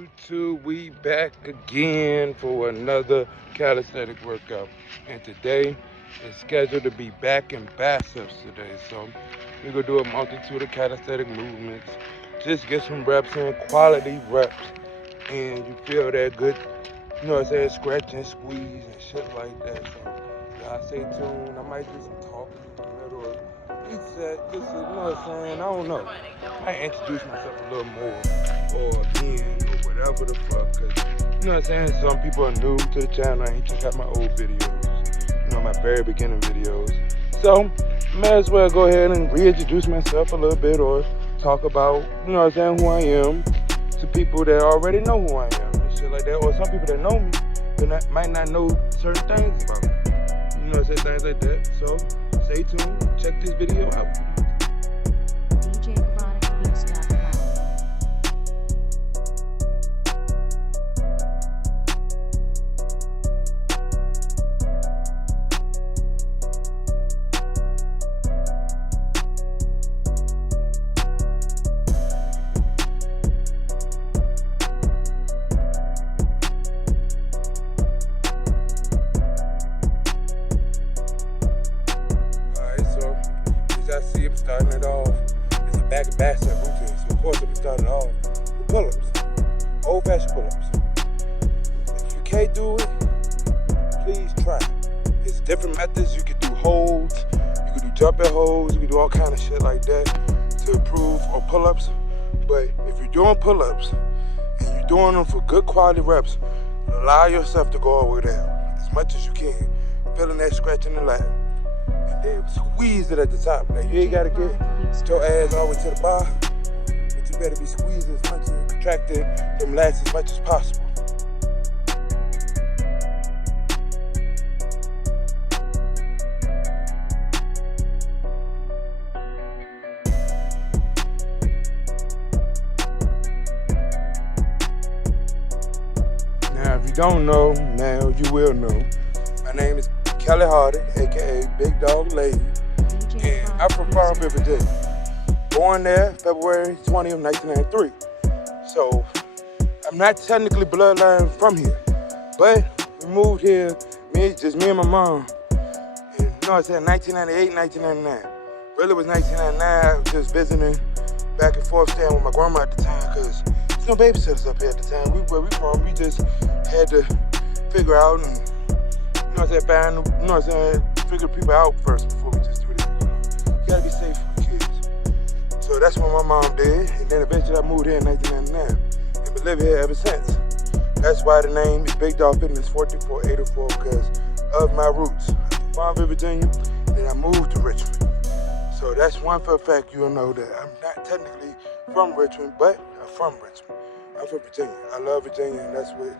YouTube? We back again for another calisthenic workout, and today is scheduled to be back in Biceps today. So we're gonna do a multitude of calisthenic movements, just get some reps in, quality reps, and you feel that good, you know what I'm saying, scratch and squeeze and shit like that. So y'all stay tuned. I might do some talking in the middle of each set, just, you know what I'm saying, I don't know. I might introduce myself a little more, or again, or whatever the fuck, cause, you know what I'm saying, some people are new to the channel, I ain't check out my old videos, you know, my very beginning videos. So, may as well go ahead and reintroduce myself a little bit, or talk about, you know what I'm saying, who I am, to people that already know who I am, and shit like that, or some people that know me, but might not know certain things about me. You know what I'm saying, things like that. So, stay tuned, check this video out. I see him starting it off. It's a back and bicep routine. So of course I'm starting off with pull-ups. Old-fashioned pull-ups. If you can't do it, please try. It's different methods. You can do holds, you can do jumping holds, you can do all kind of shit like that to improve on pull-ups. But if you're doing pull-ups and you're doing them for good quality reps, allow yourself to go all the way down as much as you can. Feeling that stretch in the lat. They squeeze it at the top. Now you ain't gotta get your ass all the way to the bar, but you better be squeezing as much and contracting them lats as much as possible. Now if you don't know, now you will know. My name is Kelly Hardy, aka Big Dog Lady, and I'm from Farmville, Virginia. Born there February 20th, 1993. So I'm not technically bloodline from here, but we moved here, just me and my mom. And, you know what I'm saying, 1998, 1999. Really was 1999. I was just visiting back and forth, staying with my grandma at the time, because there's no babysitters up here at the time. Where we from, we just had to figure out and, you know what I'm saying, you know what I'm saying, figure people out first before we just do this. You gotta be safe for the kids. So that's what my mom did, and then eventually I moved here in 1999, and been living here ever since. That's why the name is Big Dog Fitness 43484, because of my roots. Farmville, Virginia, then I moved to Richmond. So that's one for a fact you'll know, that I'm not technically from Richmond, but I'm from Richmond. I'm from Virginia. I love Virginia, and that's what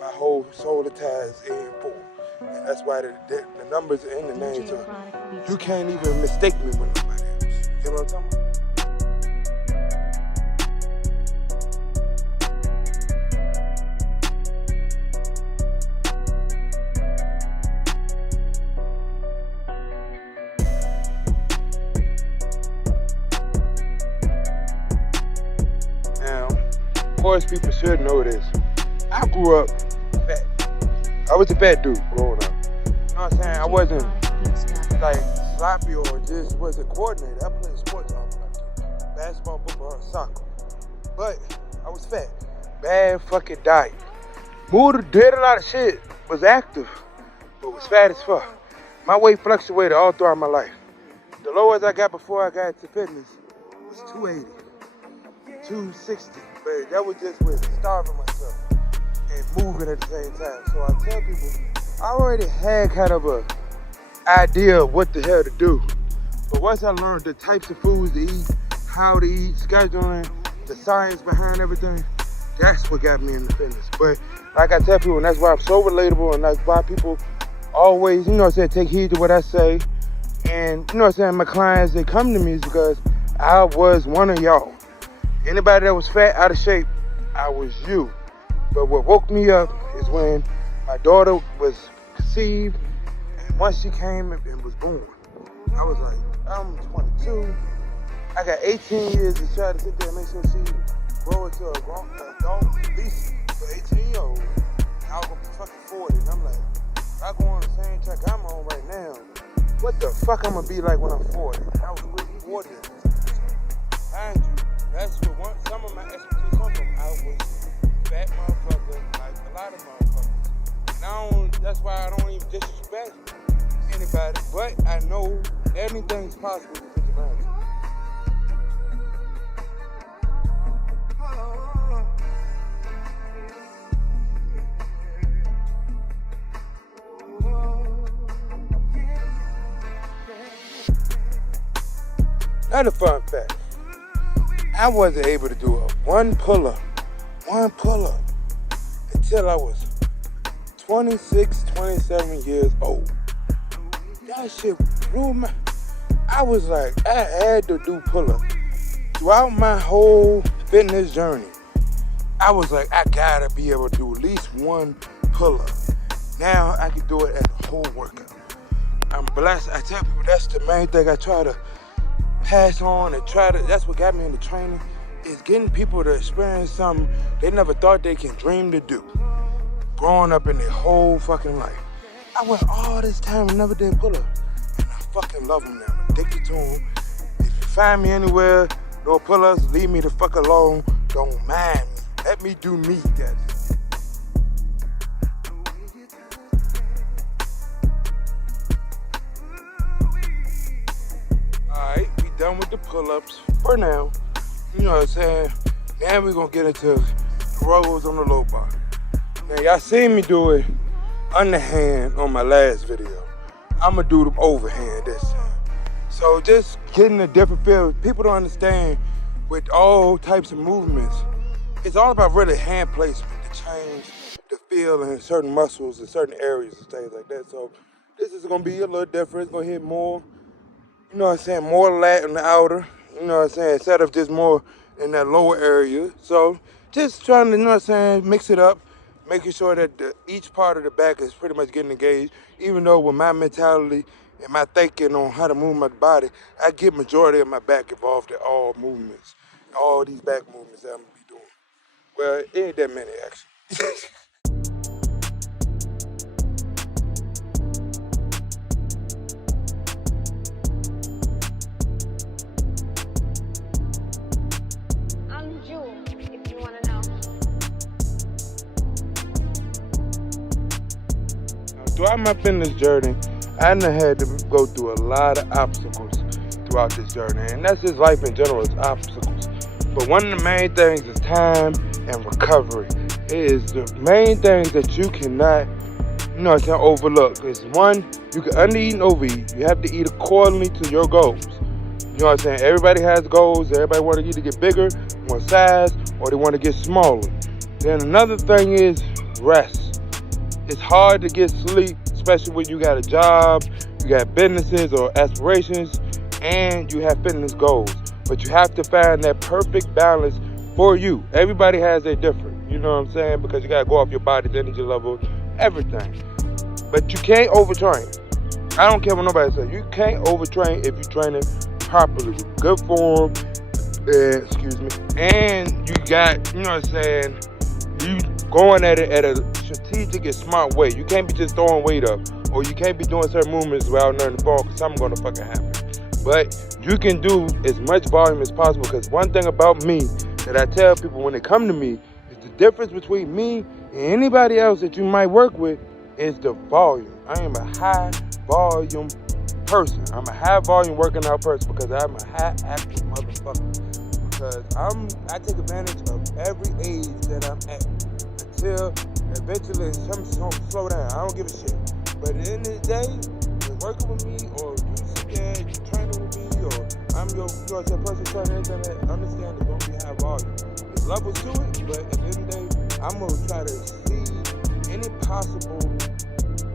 my whole soul ties in for. And that's why the numbers are in the name, so you can't even mistake me with nobody else. You know what I'm talking about? Now, of course, people should know this. I grew up fat. I was a fat dude growing up. You know what I'm saying? I wasn't like sloppy or just wasn't coordinated. I played sports all my life. Basketball, football, soccer. But I was fat. Bad fucking diet. Moved, did a lot of shit. Was active, but was fat as fuck. My weight fluctuated all throughout my life. The lowest I got before I got into fitness was 280, 260. But that was just with starving myself and moving at the same time. So I tell people, I already had kind of a idea of what the hell to do. But once I learned the types of foods to eat, how to eat, scheduling, the science behind everything, that's what got me into fitness. But like I tell people, and that's why I'm so relatable, and that's why people always, you know what I'm saying, take heed to what I say. And you know what I'm saying, my clients, they come to me is because I was one of y'all. Anybody that was fat, out of shape, I was you. But what woke me up is when my daughter was conceived, and once she came and was born, I was like, I'm 22. I got 18 years to try to sit there and make sure she grow into a grown adult, at least for 18-year-old. I was gonna be fucking 40, and I'm like, if I go on the same track I'm on right now, what the fuck I'm gonna be like when I'm 40? I was really 40. Mind you, that's what some of my expertise come from. I was a fat motherfucker, like a lot of motherfuckers. And that's why I don't even disrespect anybody, but I know anything's possible to think about it. Another fun fact, I wasn't able to do one pull-up until I was 26, 27 years old. That shit blew my, I was like, I had to do pull-ups. Throughout my whole fitness journey, I was like, I gotta be able to do at least one pull-up. Now I can do it as a whole workout. I'm blessed. I tell people that's the main thing I try to pass on and that's what got me into training, is getting people to experience something they never thought they can dream to do. Growing up in their whole fucking life. I went all this time and never did pull up. And I fucking love them now. I'm addicted to them. If you find me anywhere, no pull-ups, leave me the fuck alone. Don't mind me. Let me do me, guys. Alright, we done with the pull-ups for now. You know what I'm saying? Now we're gonna get into the rolls on the low bar. Now y'all seen me do it underhand on my last video. I'ma do them overhand this time. So just getting a different feel. People don't understand with all types of movements, it's all about really hand placement to change the feel in certain muscles in certain areas and things like that. So this is gonna be a little different. It's gonna hit more, you know what I'm saying, more lat in the outer, you know what I'm saying, instead of just more in that lower area. So just trying to, you know what I'm saying, mix it up, making sure that each part of the back is pretty much getting engaged, even though with my mentality and my thinking on how to move my body, I get majority of my back involved in all movements, all these back movements that I'm gonna be doing. Well, it ain't that many actually. Throughout my fitness journey, I done had to go through a lot of obstacles throughout this journey, and that's just life in general, is obstacles. But one of the main things is time and recovery. It is the main things that you cannot, you know what I'm saying, overlook. It's one, you can undereat and overeat. You have to eat accordingly to your goals. You know what I'm saying? Everybody has goals. Everybody want to either get bigger, want size, or they want to get smaller. Then another thing is rest. It's hard to get sleep, especially when you got a job, you got businesses or aspirations, and you have fitness goals. But you have to find that perfect balance for you. Everybody has their different, you know what I'm saying? Because you got to go off your body's energy level, everything. But you can't overtrain. I don't care what nobody says. You can't overtrain if you're training properly with good form, and you got, you know what I'm saying, you going at it at a strategic and smart way. You can't be just throwing weight up, or you can't be doing certain movements without learning to fall, because something's gonna fucking happen. But you can do as much volume as possible, because one thing about me that I tell people when they come to me is the difference between me and anybody else that you might work with is the volume. I am a high volume person. I'm a high volume working out person because I'm a high active motherfucker. Because I take advantage of every age that I'm at until eventually something slow down. I don't give a shit. But at the end of the day, you're working with me, or you sit there, you're training with me, or I'm your, you know, your personal trainer, anything like that, understand it's gonna be high volume. There's levels to it, but at the end of the day, I'm gonna try to exceed any possible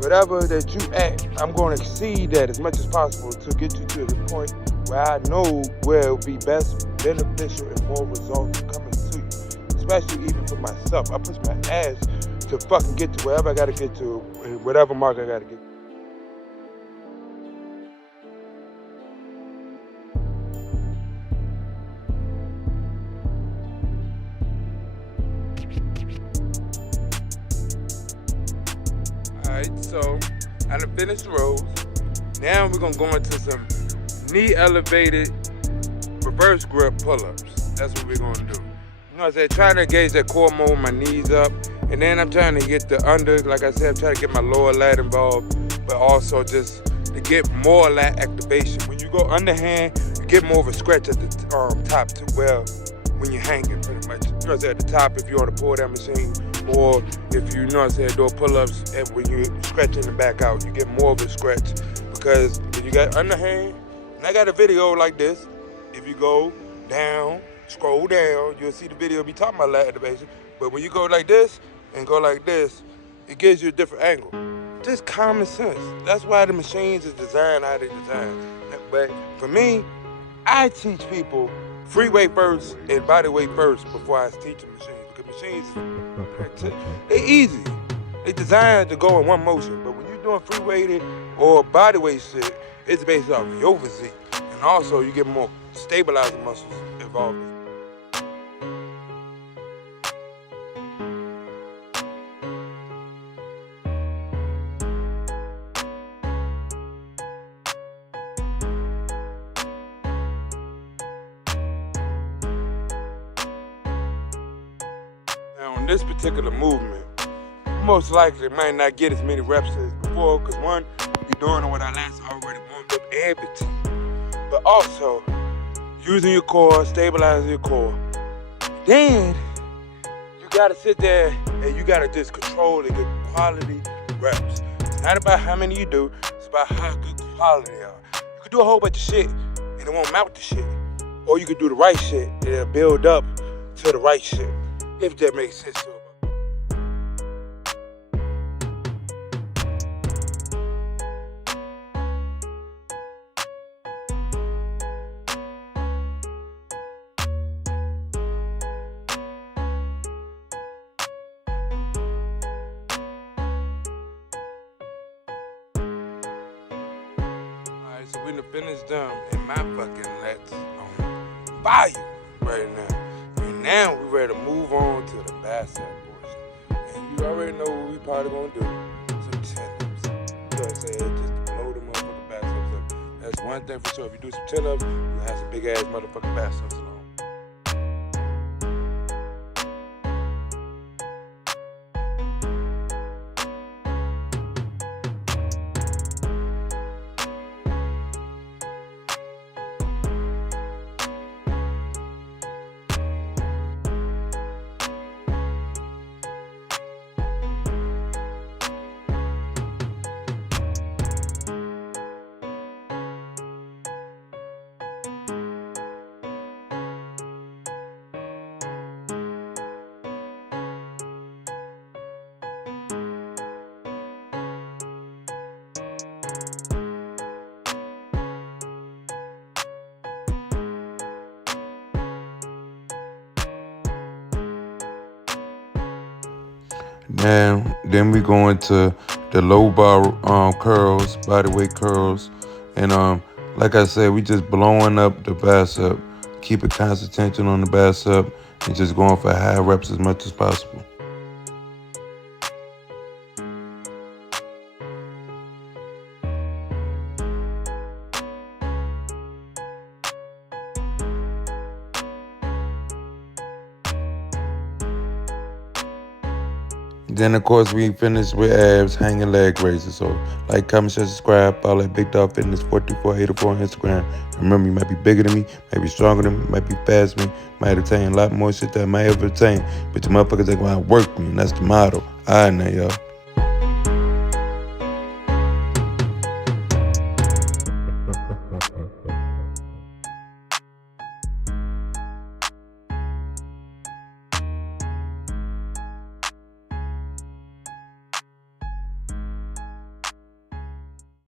whatever that you at. I'm gonna exceed that as much as possible to get you to the point where I know where it will be best, beneficial, and more results coming to you. Especially even for myself. I push my ass to fucking get to wherever I gotta get to, whatever mark I gotta get to. Alright, so I done finished the rows. Now we're gonna go into some knee elevated reverse grip pull-ups. That's what we're gonna do. You know what I'm saying? Trying to engage that core more with my knees up. And then I'm trying to get the under, like I said, I'm trying to get my lower lat involved, but also just to get more lat activation. When you go underhand, you get more of a stretch at the top too, well, when you're hanging pretty much. You know what I'm saying? At the top, if you want to pull that machine, or if you know what I'm saying, do pull-ups, and when you're stretching the back out, you get more of a stretch. Because when you got underhand, and I got a video like this, if you go down, scroll down, you'll see the video be talking about lat activation. But when you go like this and go like this, it gives you a different angle. Just common sense. That's why the machines is designed how they design. But for me, I teach people free weight first and body weight first before I teach them machines. Because machines, they easy. They designed to go in one motion. But when you're doing free weighted or body weight shit, it's based off your physique. And also you get more stabilizing muscles involved. Now, on this particular movement, you most likely might not get as many reps as before, because one, you're doing what I last already warmed up and fatigue. But also, using your core, stabilizing your core. Then, you gotta sit there and you gotta just control and get quality reps. It's not about how many you do, it's about how good quality they are. You can do a whole bunch of shit and it won't mount the shit. Or you can do the right shit and it'll build up to the right shit. If that makes sense to you. Alright, so we done finished them and my fucking lats on fire right now. And now we ready to move on to the bicep portion. And you already know what we probably gonna do. Some chin-ups. You know what I'm saying? Just to blow the motherfucking biceps up. That's one thing for sure. If you do some chin-ups, you'll have some big ass motherfucking biceps along. Now, then we go into the low bar curls, body weight curls. And like I said, we just blowing up the bicep, keep a constant tension on the bicep, and just going for high reps as much as possible. Then, of course, we finish with abs, hanging leg raises. So, like, comment, share, subscribe. Follow at Big Dog Fitness 42484 on Instagram. Remember, you might be bigger than me, might be stronger than me, might be faster than me, might attain a lot more shit that I might ever attain. But the motherfuckers ain't gonna outwork me, and that's the motto. All right, now, y'all.